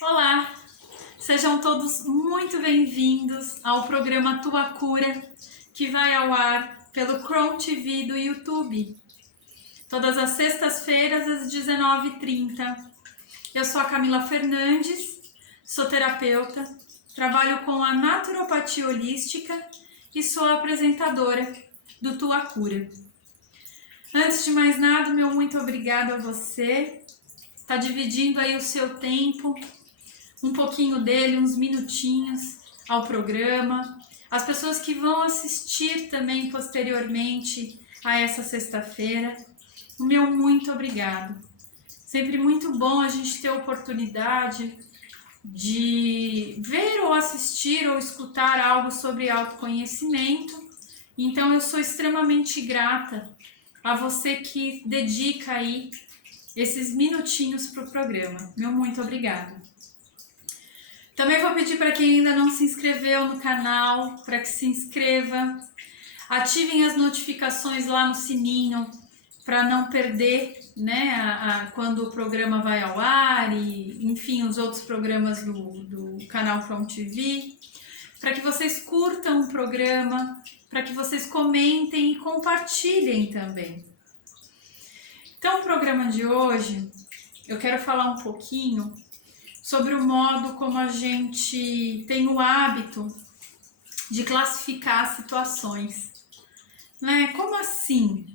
Olá, sejam todos muito bem-vindos ao programa Tua Cura, que vai ao ar pelo Chrome TV do YouTube, todas as sextas-feiras às 19h30. Eu sou a Camila Fernandes, sou terapeuta, trabalho com a naturopatia holística e sou a apresentadora do Tua Cura. Antes de mais nada, meu muito obrigado a você, está dividindo aí o seu tempo, um pouquinho dele, uns minutinhos ao programa. As pessoas que vão assistir também posteriormente a essa sexta-feira, o meu muito obrigado. Sempre muito bom a gente ter a oportunidade de ver ou assistir ou escutar algo sobre autoconhecimento. Então eu sou extremamente grata a você que dedica aí esses minutinhos para o programa. Meu muito obrigada. Também vou pedir para quem ainda não se inscreveu no canal, para que se inscreva, ativem as notificações lá no sininho, para não perder, né, quando o programa vai ao ar e, enfim, os outros programas do canal Chrome TV, para que vocês curtam o programa, para que vocês comentem e compartilhem também. Então, o programa de hoje, eu quero falar um pouquinho sobre o modo como a gente tem o hábito de classificar situações, né? Como assim?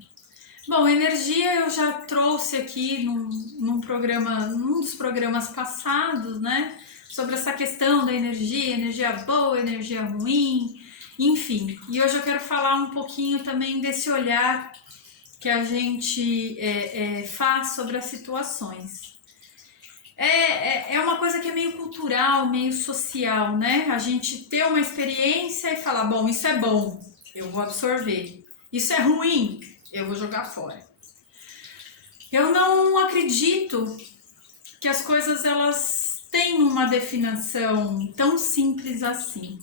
Bom, energia eu já trouxe aqui num dos programas passados, né? Sobre essa questão da energia boa, energia ruim, enfim. E hoje eu quero falar um pouquinho também desse olhar que a gente faz sobre as situações. É uma coisa que é meio cultural, meio social, né? A gente ter uma experiência e falar, bom, isso é bom, eu vou absorver. Isso é ruim, eu vou jogar fora. Eu não acredito que as coisas elas têm uma definição tão simples assim.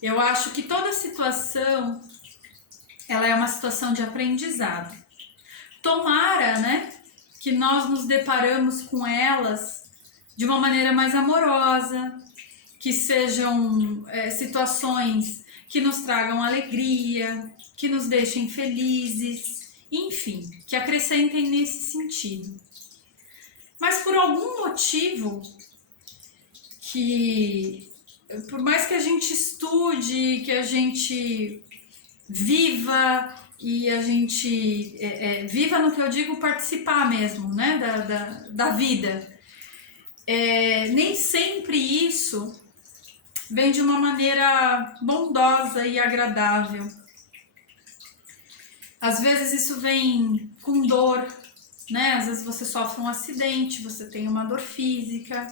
Eu acho que toda situação ela é uma situação de aprendizado. Tomara, né, que nós nos deparamos com elas de uma maneira mais amorosa, que sejam situações que nos tragam alegria, que nos deixem felizes, enfim, que acrescentem nesse sentido. Mas por algum motivo que, por mais que a gente estude, que a gente viva e a gente viva no que eu digo participar mesmo, né, da vida. Nem sempre isso vem de uma maneira bondosa e agradável. Às vezes isso vem com dor, né? Às vezes você sofre um acidente, você tem uma dor física.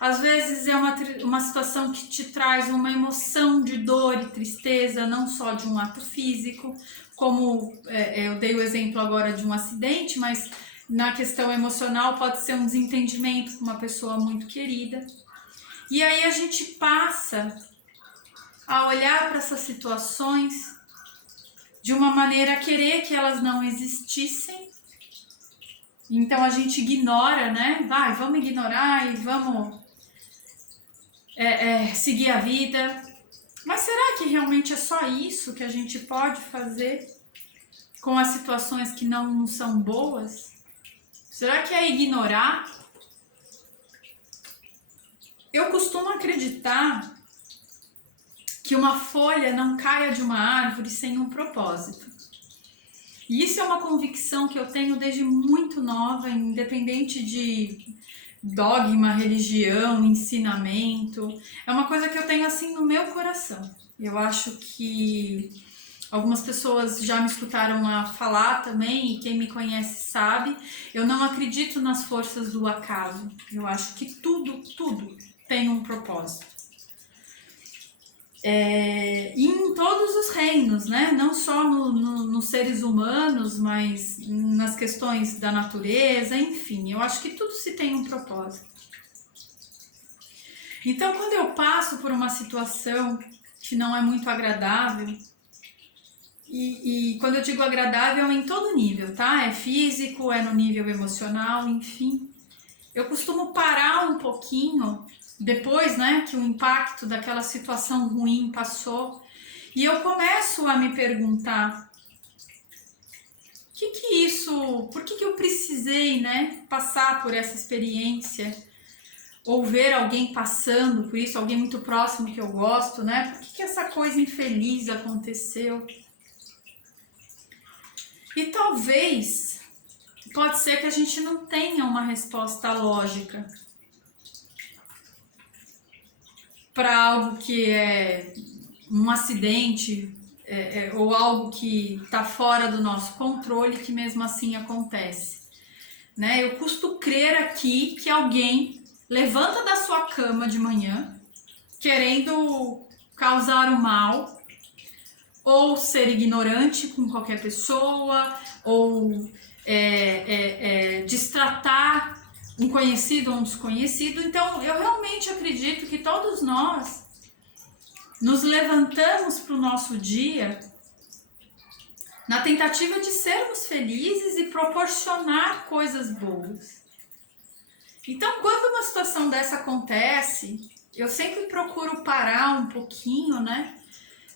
Às vezes é uma situação que te traz uma emoção de dor e tristeza, não só de um ato físico, como eu dei o exemplo agora de um acidente, mas na questão emocional pode ser um desentendimento com uma pessoa muito querida. E aí a gente passa a olhar para essas situações de uma maneira a querer que elas não existissem. Então a gente ignora, né? Vamos ignorar e vamos seguir a vida. Mas será que realmente é só isso que a gente pode fazer com as situações que não são boas? Será que é ignorar? Eu costumo acreditar que uma folha não caia de uma árvore sem um propósito. E isso é uma convicção que eu tenho desde muito nova, independente de dogma, religião, ensinamento. É uma coisa que eu tenho assim no meu coração. Eu acho que algumas pessoas já me escutaram lá falar também, e quem me conhece sabe, eu não acredito nas forças do acaso. Eu acho que tudo tem um propósito. Em todos os reinos, né? Não só nos seres humanos, mas nas questões da natureza, enfim, eu acho que tudo se tem um propósito. Então, quando eu passo por uma situação que não é muito agradável, e quando eu digo agradável é em todo nível, tá? É físico, é no nível emocional, enfim. eu costumo parar um pouquinho, depois, né, que o impacto daquela situação ruim passou, e eu começo a me perguntar, por que eu precisei, né, passar por essa experiência, ou ver alguém passando por isso, alguém muito próximo que eu gosto, né, por que essa coisa infeliz aconteceu? E talvez, pode ser que a gente não tenha uma resposta lógica para algo que é um acidente ou algo que está fora do nosso controle, que mesmo assim acontece. Né? Eu custo crer aqui que alguém levanta da sua cama de manhã querendo causar o mal, ou ser ignorante com qualquer pessoa, ou destratar um conhecido ou um desconhecido. Então, eu realmente acredito que todos nós nos levantamos para o nosso dia na tentativa de sermos felizes e proporcionar coisas boas. Então, quando uma situação dessa acontece, eu sempre procuro parar um pouquinho, né?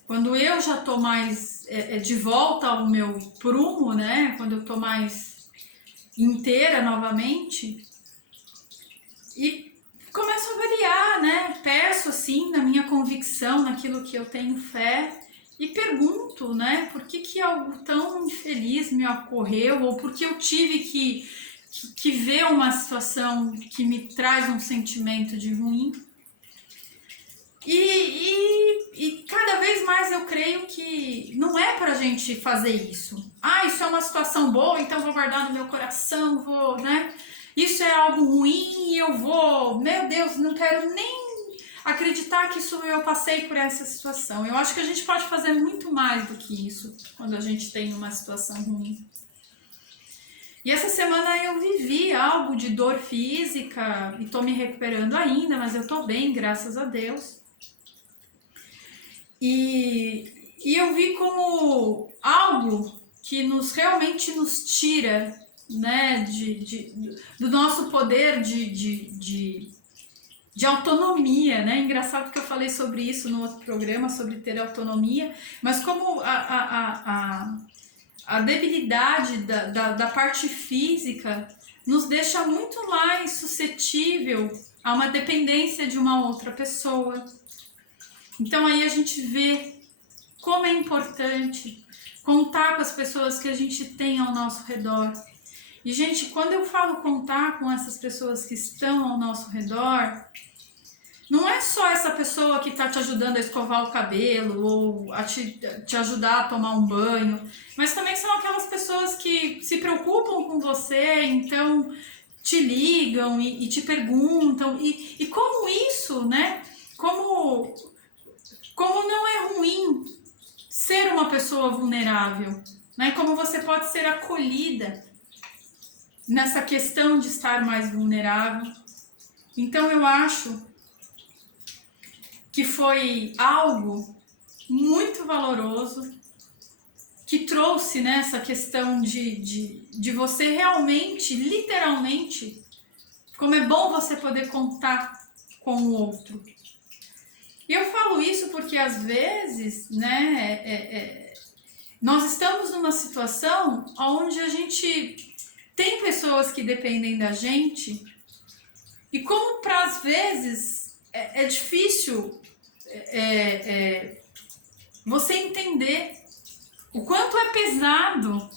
Quando eu já tô mais de volta ao meu prumo, né? Quando eu tô mais inteira novamente, e começo a avaliar, né? Peço assim, na minha convicção, naquilo que eu tenho fé, e pergunto, né? Por que algo tão infeliz me ocorreu, ou por que eu tive que ver uma situação que me traz um sentimento de ruim. E cada vez mais eu creio que não é pra gente fazer isso. Ah, isso é uma situação boa, então vou guardar no meu coração, vou, né? Isso é algo ruim e eu vou, meu Deus, não quero nem acreditar que eu passei por essa situação. Eu acho que a gente pode fazer muito mais do que isso quando a gente tem uma situação ruim. E essa semana eu vivi algo de dor física e tô me recuperando ainda, mas eu tô bem, graças a Deus. E eu vi como algo que realmente nos tira, né, do nosso poder de autonomia, né? Engraçado que eu falei sobre isso no outro programa, sobre ter autonomia, mas como a debilidade da parte física nos deixa muito mais suscetível a uma dependência de uma outra pessoa. Então aí a gente vê como é importante contar com as pessoas que a gente tem ao nosso redor. E, gente, quando eu falo contar com essas pessoas que estão ao nosso redor, não é só essa pessoa que está te ajudando a escovar o cabelo ou a te ajudar a tomar um banho, mas também são aquelas pessoas que se preocupam com você, então te ligam e te perguntam. E como isso, né? Como não é ruim ser uma pessoa vulnerável, né? Como você pode ser acolhida nessa questão de estar mais vulnerável. Então eu acho que foi algo muito valoroso, que trouxe, né, essa questão de você realmente, literalmente, como é bom você poder contar com o outro. E eu falo isso porque às vezes, né, nós estamos numa situação onde a gente tem pessoas que dependem da gente, e como para às vezes é difícil você entender o quanto é pesado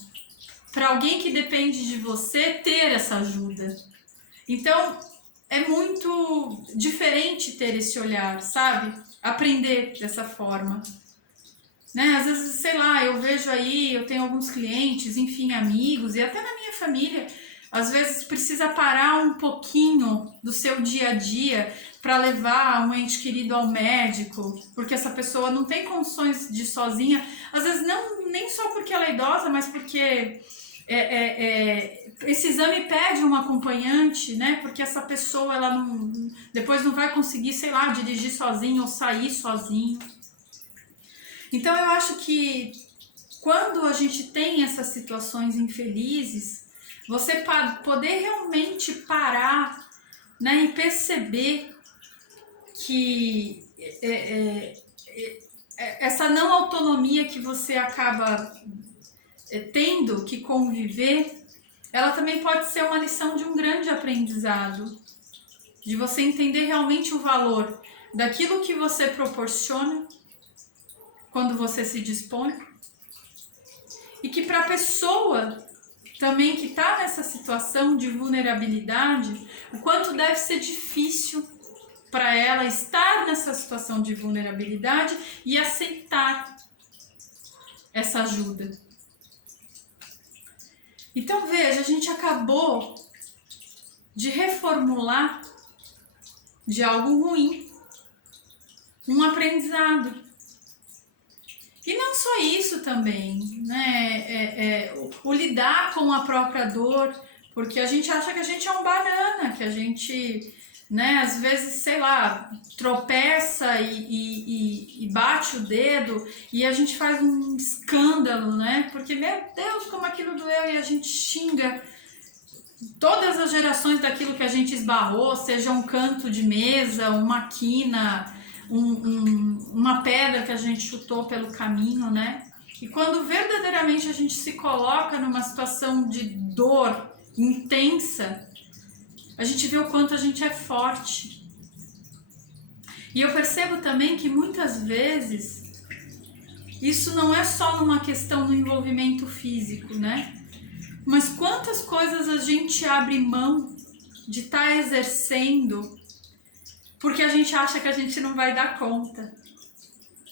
para alguém que depende de você ter essa ajuda. Então, é muito diferente ter esse olhar, sabe? Aprender dessa forma. Né? Às vezes, sei lá, eu vejo aí, eu tenho alguns clientes, enfim, amigos, e até na minha família, às vezes precisa parar um pouquinho do seu dia a dia para levar um ente querido ao médico, porque essa pessoa não tem condições de ir sozinha, às vezes não, nem só porque ela é idosa, mas porque esse exame pede um acompanhante, né? Porque essa pessoa ela depois não vai conseguir, sei lá, dirigir sozinho ou sair sozinho. Então eu acho que quando a gente tem essas situações infelizes, você poder realmente parar né? E perceber que essa não autonomia que você acaba tendo que conviver, ela também pode ser uma lição de um grande aprendizado, de você entender realmente o valor daquilo que você proporciona quando você se dispõe, e que para a pessoa também que está nessa situação de vulnerabilidade, o quanto deve ser difícil para ela estar nessa situação de vulnerabilidade e aceitar essa ajuda. Então veja, a gente acabou de reformular de algo ruim um aprendizado. E não só isso também, né? O lidar com a própria dor, porque a gente acha que a gente é um banana, que a gente, né, às vezes, sei lá, tropeça e bate o dedo e a gente faz um escândalo, né? Porque, meu Deus, como aquilo doeu, e a gente xinga todas as gerações daquilo que a gente esbarrou, seja um canto de mesa, uma quina, uma pedra que a gente chutou pelo caminho, né? E quando verdadeiramente a gente se coloca numa situação de dor intensa, a gente vê o quanto a gente é forte. E eu percebo também que muitas vezes isso não é só numa questão do envolvimento físico, né? Mas quantas coisas a gente abre mão de estar exercendo porque a gente acha que a gente não vai dar conta,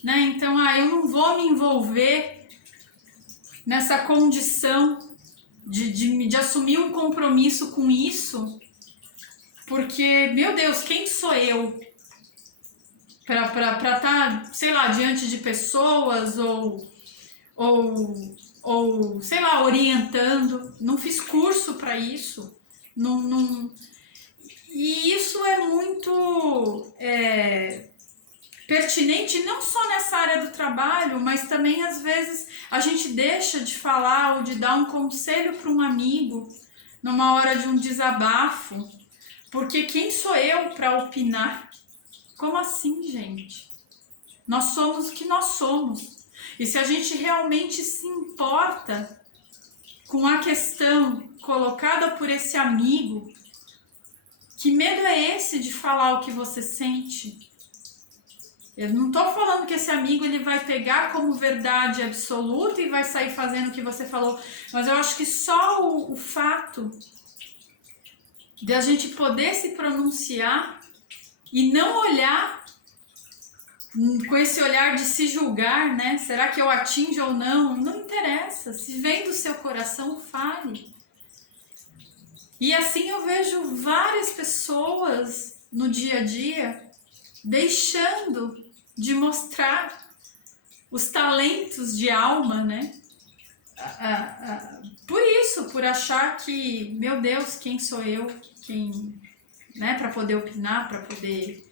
né? Então, eu não vou me envolver nessa condição de assumir um compromisso com isso, porque, meu Deus, quem sou eu para estar, sei lá, diante de pessoas ou sei lá, orientando. Não fiz curso para isso, não. E isso é muito pertinente não só nessa área do trabalho, mas também às vezes a gente deixa de falar ou de dar um conselho para um amigo numa hora de um desabafo, porque quem sou eu para opinar? Como assim, gente? Nós somos o que nós somos. E se a gente realmente se importa com a questão colocada por esse amigo, que medo é esse de falar o que você sente? Eu não estou falando que esse amigo ele vai pegar como verdade absoluta e vai sair fazendo o que você falou, mas eu acho que só o fato de a gente poder se pronunciar e não olhar com esse olhar de se julgar, né? Será que eu atinjo ou não? Não interessa. Se vem do seu coração, fale. E assim eu vejo várias pessoas no dia a dia deixando de mostrar os talentos de alma, né? Por isso, por achar que, meu Deus, quem sou eu? Quem, né? Para poder opinar, para poder...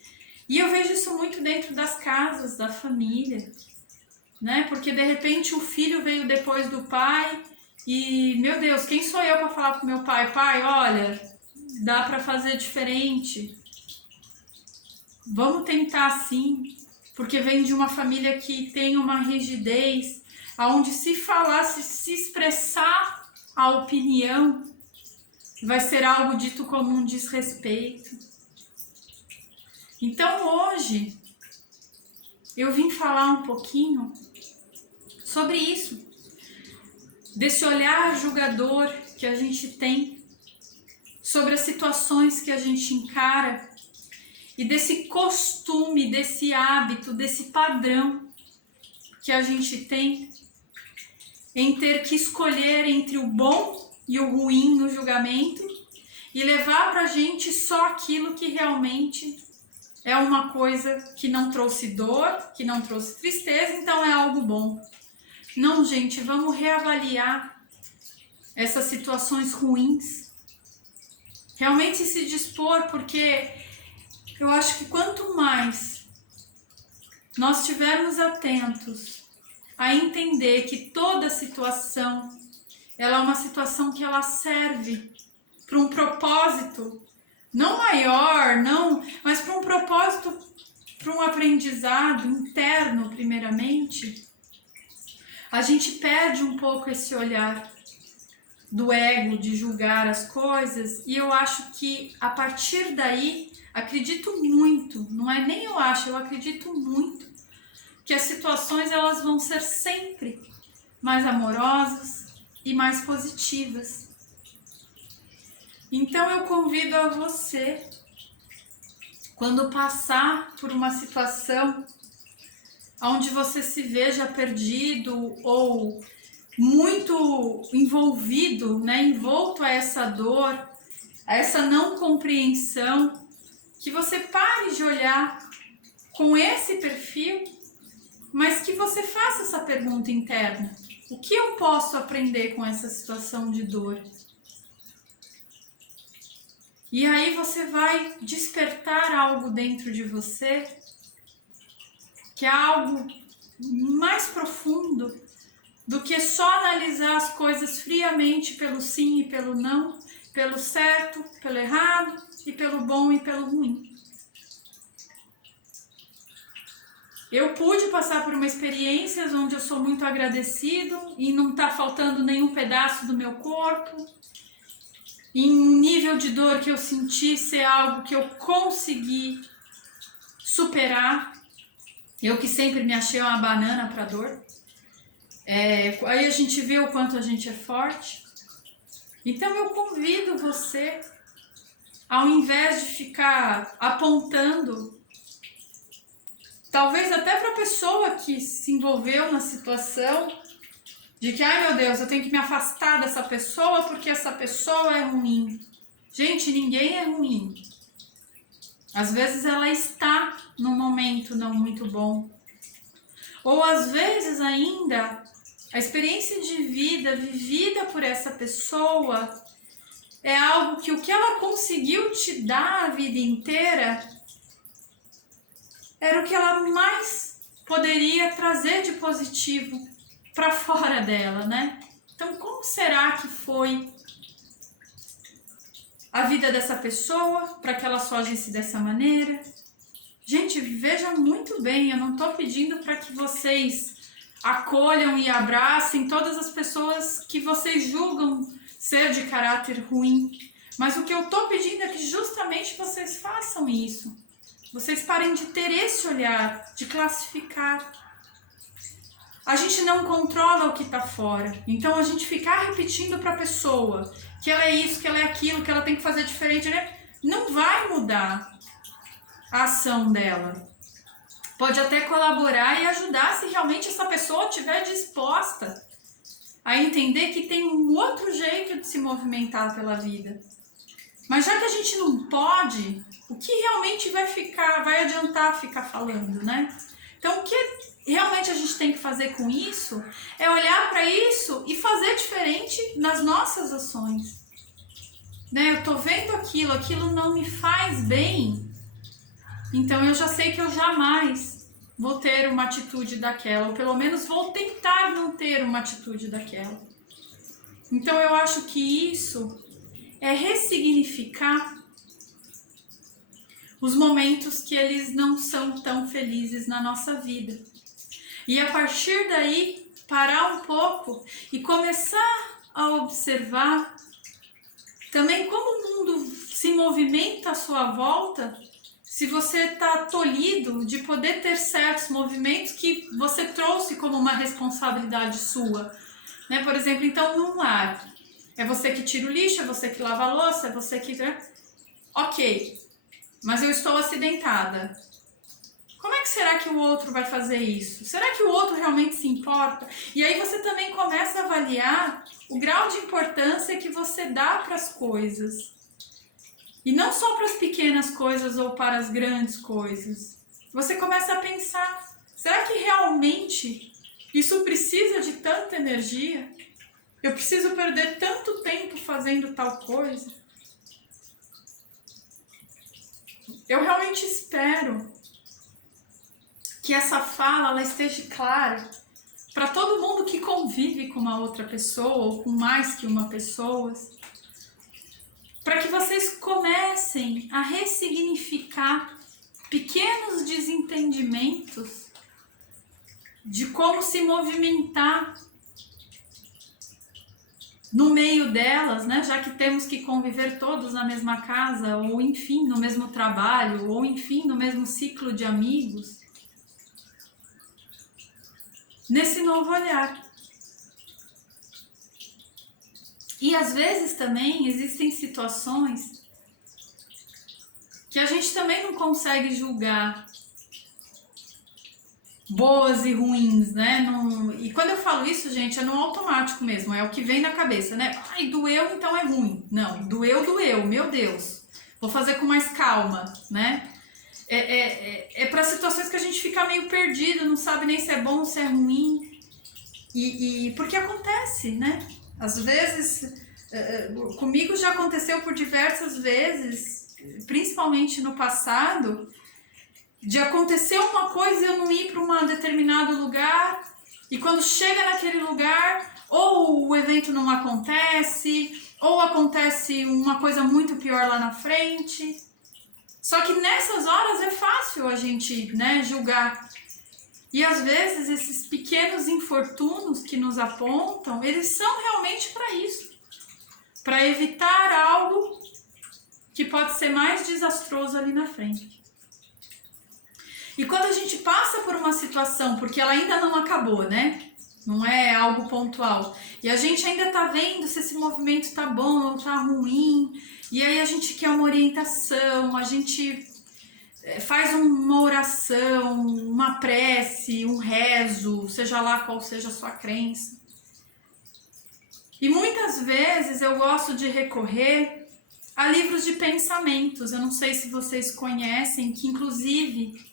E eu vejo isso muito dentro das casas, da família, né? Porque de repente o filho veio depois do pai e, meu Deus, quem sou eu para falar pro meu pai? Pai, olha, dá para fazer diferente. Vamos tentar assim, porque vem de uma família que tem uma rigidez, onde se falar, se expressar a opinião, vai ser algo dito como um desrespeito. Então hoje eu vim falar um pouquinho sobre isso, desse olhar julgador que a gente tem sobre as situações que a gente encara e desse costume, desse hábito, desse padrão que a gente tem em ter que escolher entre o bom e o ruim no julgamento e levar pra gente só aquilo que realmente é uma coisa que não trouxe dor, que não trouxe tristeza, então é algo bom. Não, gente, vamos reavaliar essas situações ruins. Realmente se dispor, porque eu acho que quanto mais nós estivermos atentos a entender que toda situação, ela é uma situação que ela serve para um propósito não maior, não, mas para um propósito, para um aprendizado interno, primeiramente, a gente perde um pouco esse olhar do ego, de julgar as coisas, e eu acho que a partir daí, acredito muito, não é nem eu acho, eu acredito muito, que as situações elas vão ser sempre mais amorosas e mais positivas. Então eu convido a você, quando passar por uma situação onde você se veja perdido ou muito envolvido, né, envolto a essa dor, a essa não compreensão, que você pare de olhar com esse perfil, mas que você faça essa pergunta interna: o que eu posso aprender com essa situação de dor? E aí você vai despertar algo dentro de você, que é algo mais profundo do que só analisar as coisas friamente pelo sim e pelo não, pelo certo, pelo errado e pelo bom e pelo ruim. Eu pude passar por uma experiência onde eu sou muito agradecido e não está faltando nenhum pedaço do meu corpo. Em um nível de dor que eu senti ser algo que eu consegui superar. Eu que sempre me achei uma banana para dor. Aí a gente vê o quanto a gente é forte. Então eu convido você, ao invés de ficar apontando, talvez até para a pessoa que se envolveu na situação, de que, ai meu Deus, eu tenho que me afastar dessa pessoa porque essa pessoa é ruim. Gente, ninguém é ruim. Às vezes ela está num momento não muito bom. Ou às vezes ainda, a experiência de vida vivida por essa pessoa é algo que o que ela conseguiu te dar a vida inteira era o que ela mais poderia trazer de positivo para fora dela, né? Então, como será que foi a vida dessa pessoa para que ela só agisse dessa maneira? Gente, veja muito bem, eu não estou pedindo para que vocês acolham e abracem todas as pessoas que vocês julgam ser de caráter ruim, mas o que eu estou pedindo é que justamente vocês façam isso. Vocês parem de ter esse olhar, de classificar. A gente não controla o que está fora, então a gente ficar repetindo para a pessoa que ela é isso, que ela é aquilo, que ela tem que fazer diferente, né? Não vai mudar a ação dela. Pode até colaborar e ajudar se realmente essa pessoa estiver disposta a entender que tem um outro jeito de se movimentar pela vida. Mas já que a gente não pode, o que realmente vai adiantar ficar falando, né? Então, o que realmente a gente tem que fazer com isso é olhar para isso e fazer diferente nas nossas ações. Né? Eu tô vendo aquilo não me faz bem, então eu já sei que eu jamais vou ter uma atitude daquela, ou pelo menos vou tentar não ter uma atitude daquela. Então eu acho que isso é ressignificar os momentos que eles não são tão felizes na nossa vida. E a partir daí, parar um pouco e começar a observar também como o mundo se movimenta à sua volta, se você está tolhido de poder ter certos movimentos que você trouxe como uma responsabilidade sua. Né? Por exemplo, então, num lar, é você que tira o lixo, é você que lava a louça, é você que... Ok, mas eu estou acidentada. Como é que será que o outro vai fazer isso? Será que o outro realmente se importa? E aí você também começa a avaliar o grau de importância que você dá para as coisas. E não só para as pequenas coisas ou para as grandes coisas. Você começa a pensar, será que realmente isso precisa de tanta energia? Eu preciso perder tanto tempo fazendo tal coisa? Eu realmente espero que essa fala ela esteja clara para todo mundo que convive com uma outra pessoa ou com mais que uma pessoa, para que vocês comecem a ressignificar pequenos desentendimentos de como se movimentar no meio delas, né? Já que temos que conviver todos na mesma casa, ou enfim, no mesmo trabalho, ou enfim, no mesmo ciclo de amigos, nesse novo olhar. E às vezes também existem situações que a gente também não consegue julgar boas e ruins, né? E quando eu falo isso, gente, é no automático mesmo, é o que vem na cabeça, né? Ai, doeu, então é ruim. Não, doeu, meu Deus. Vou fazer com mais calma, né? É para situações que a gente fica meio perdido, não sabe nem se é bom, se é ruim. E porque acontece, né? Às vezes, comigo já aconteceu por diversas vezes, principalmente no passado, de acontecer uma coisa e eu não ir para um determinado lugar, e quando chega naquele lugar, ou o evento não acontece, ou acontece uma coisa muito pior lá na frente. Só que nessas horas é fácil a gente, né, julgar. E às vezes esses pequenos infortúnios que nos apontam, eles são realmente para isso. Para evitar algo que pode ser mais desastroso ali na frente. E quando a gente passa por uma situação, porque ela ainda não acabou, né? Não é algo pontual. E a gente ainda tá vendo se esse movimento tá bom ou tá ruim. E aí a gente quer uma orientação, a gente faz uma oração, uma prece, um rezo, seja lá qual seja a sua crença. E muitas vezes eu gosto de recorrer a livros de pensamentos. Eu não sei se vocês conhecem, que inclusive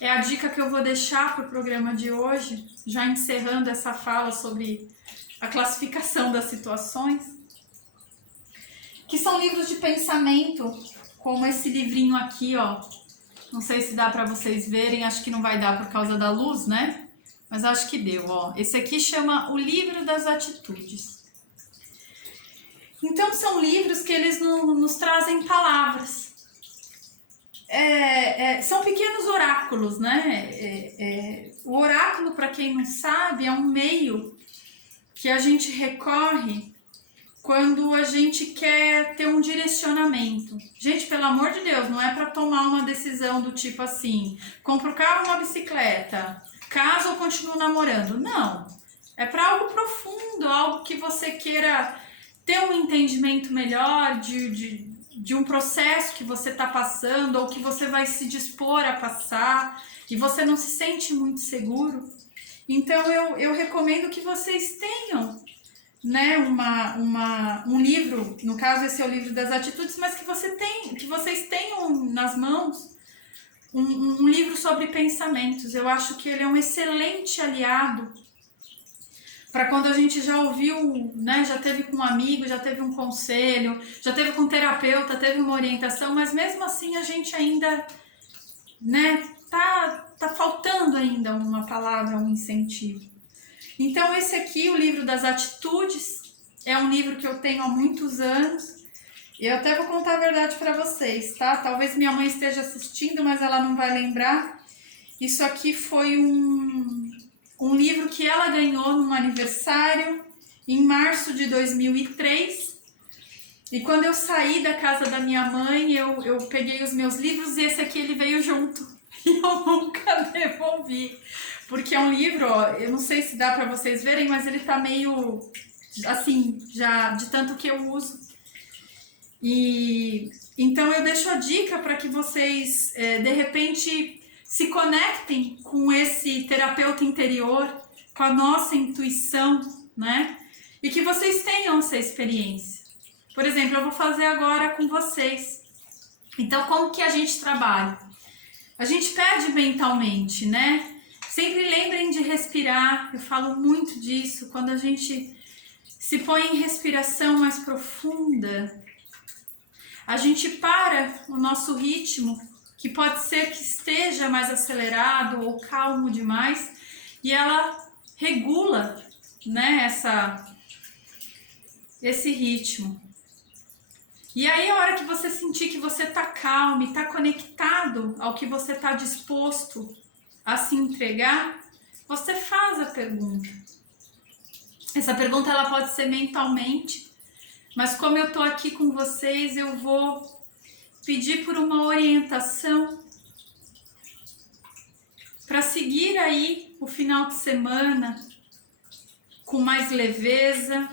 é a dica que eu vou deixar para o programa de hoje, já encerrando essa fala sobre a classificação das situações, que são livros de pensamento, como esse livrinho aqui, ó. Não sei se dá para vocês verem, acho que não vai dar por causa da luz, né? Mas acho que deu, ó. Esse aqui chama O Livro das Atitudes. Então são livros que eles nos trazem palavras. São pequenos oráculos, né? O oráculo, para quem não sabe, é um meio que a gente recorre quando a gente quer ter um direcionamento. Gente, pelo amor de Deus, não é para tomar uma decisão do tipo assim, compro um carro ou uma bicicleta, caso ou continuo namorando. Não, é para algo profundo, algo que você queira ter um entendimento melhor de um processo que você está passando ou que você vai se dispor a passar e você não se sente muito seguro. Então eu recomendo que vocês tenham, né, um livro, no caso esse é o livro das atitudes, mas que vocês tenham nas mãos um livro sobre pensamentos. Eu acho que ele é um excelente aliado para quando a gente já ouviu, né, já teve com um amigo, já teve um conselho, já teve com um terapeuta, teve uma orientação, mas mesmo assim a gente ainda, né, tá faltando ainda uma palavra, um incentivo. Então esse aqui, o livro das atitudes, é um livro que eu tenho há muitos anos. Eu até vou contar a verdade para vocês, tá? Talvez minha mãe esteja assistindo, mas ela não vai lembrar. Isso aqui foi um livro que ela ganhou num aniversário em março de 2003. E quando eu saí da casa da minha mãe, eu peguei os meus livros e esse aqui ele veio junto. E eu nunca devolvi. Porque é um livro, ó, eu não sei se dá para vocês verem, mas ele tá meio assim, já de tanto que eu uso. E então eu deixo a dica para que vocês, de repente, se conectem com esse terapeuta interior, com a nossa intuição, né? E que vocês tenham essa experiência. Por exemplo, eu vou fazer agora com vocês. Então, como que a gente trabalha? A gente pede mentalmente, né? Sempre lembrem de respirar, eu falo muito disso, quando a gente se põe em respiração mais profunda, a gente para o nosso ritmo, que pode ser que esteja mais acelerado ou calmo demais, e ela regula, né, esse ritmo. E aí, a hora que você sentir que você tá calmo e tá conectado ao que você tá disposto a se entregar, você faz a pergunta. Essa pergunta ela pode ser mentalmente, mas como eu tô aqui com vocês, eu vou pedir por uma orientação para seguir aí o final de semana com mais leveza.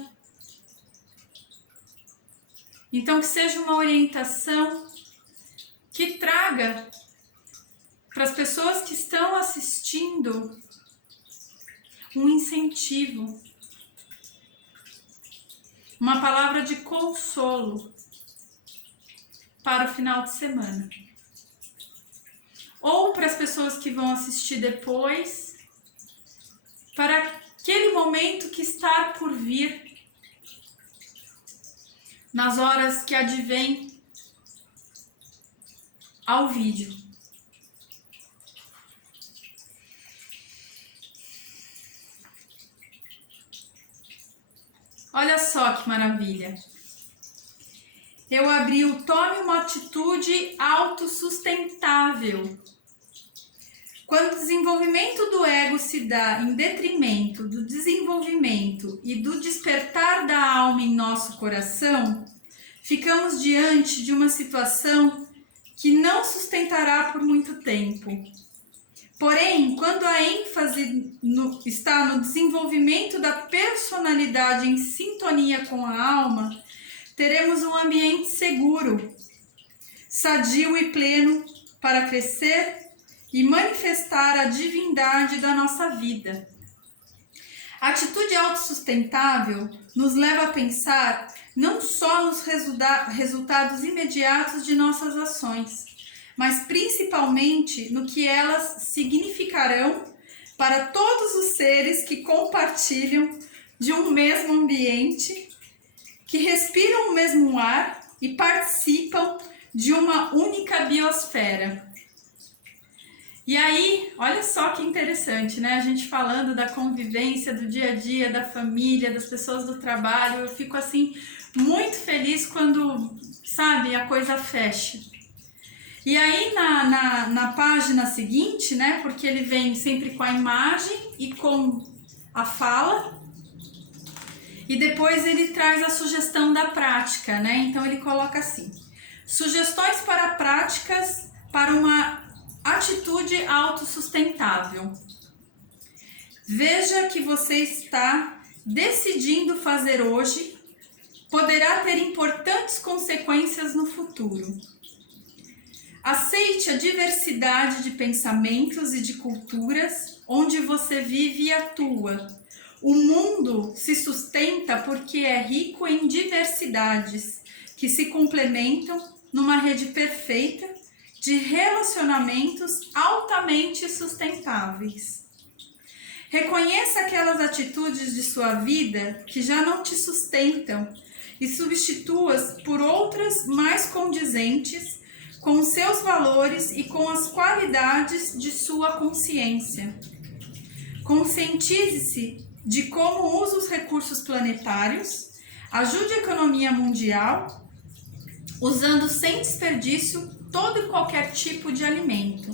Então, que seja uma orientação que traga para as pessoas que estão assistindo um incentivo, uma palavra de consolo para o final de semana. Ou para as pessoas que vão assistir depois, para aquele momento que está por vir, nas horas que advém ao vídeo. Olha só que maravilha. Eu abri o Tome uma atitude autossustentável. Quando o desenvolvimento do ego se dá em detrimento do desenvolvimento e do despertar da alma em nosso coração, ficamos diante de uma situação que não sustentará por muito tempo. Porém, quando a ênfase está no desenvolvimento da personalidade em sintonia com a alma, teremos um ambiente seguro, sadio e pleno para crescer e manifestar a divindade da nossa vida. A atitude autossustentável nos leva a pensar não só nos resultados imediatos de nossas ações, mas principalmente no que elas significarão para todos os seres que compartilham de um mesmo ambiente, que respiram o mesmo ar e participam de uma única biosfera. E aí, olha só que interessante, né? A gente falando da convivência, do dia a dia, da família, das pessoas do trabalho, eu fico assim muito feliz quando, sabe, a coisa fecha. E aí na página seguinte, né, porque ele vem sempre com a imagem e com a fala, e depois ele traz a sugestão da prática, né? Então ele coloca assim: sugestões para práticas para uma atitude autossustentável. Veja que você está decidindo fazer hoje poderá ter importantes consequências no futuro. Aceite a diversidade de pensamentos e de culturas onde você vive e atua. O mundo se sustenta porque é rico em diversidades que se complementam numa rede perfeita de relacionamentos altamente sustentáveis. Reconheça aquelas atitudes de sua vida que já não te sustentam e substitua-as por outras mais condizentes com os seus valores e com as qualidades de sua consciência. Conscientize-se de como usa os recursos planetários, ajude a economia mundial, usando sem desperdício todo e qualquer tipo de alimento.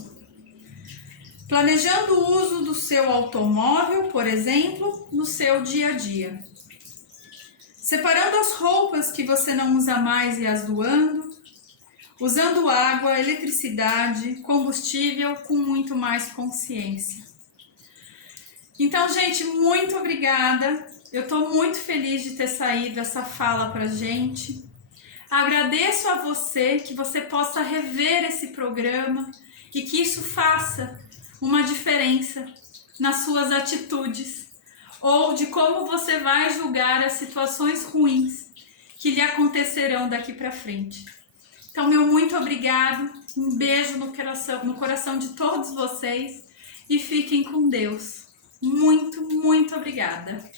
Planejando o uso do seu automóvel, por exemplo, no seu dia a dia. Separando as roupas que você não usa mais e as doando. Usando água, eletricidade, combustível com muito mais consciência. Então, gente, muito obrigada. Eu estou muito feliz de ter saído essa fala pra gente. Agradeço a você, que você possa rever esse programa e que isso faça uma diferença nas suas atitudes ou de como você vai julgar as situações ruins que lhe acontecerão daqui para frente. Então, meu muito obrigado, um beijo no coração de todos vocês e fiquem com Deus. Muito, muito obrigada.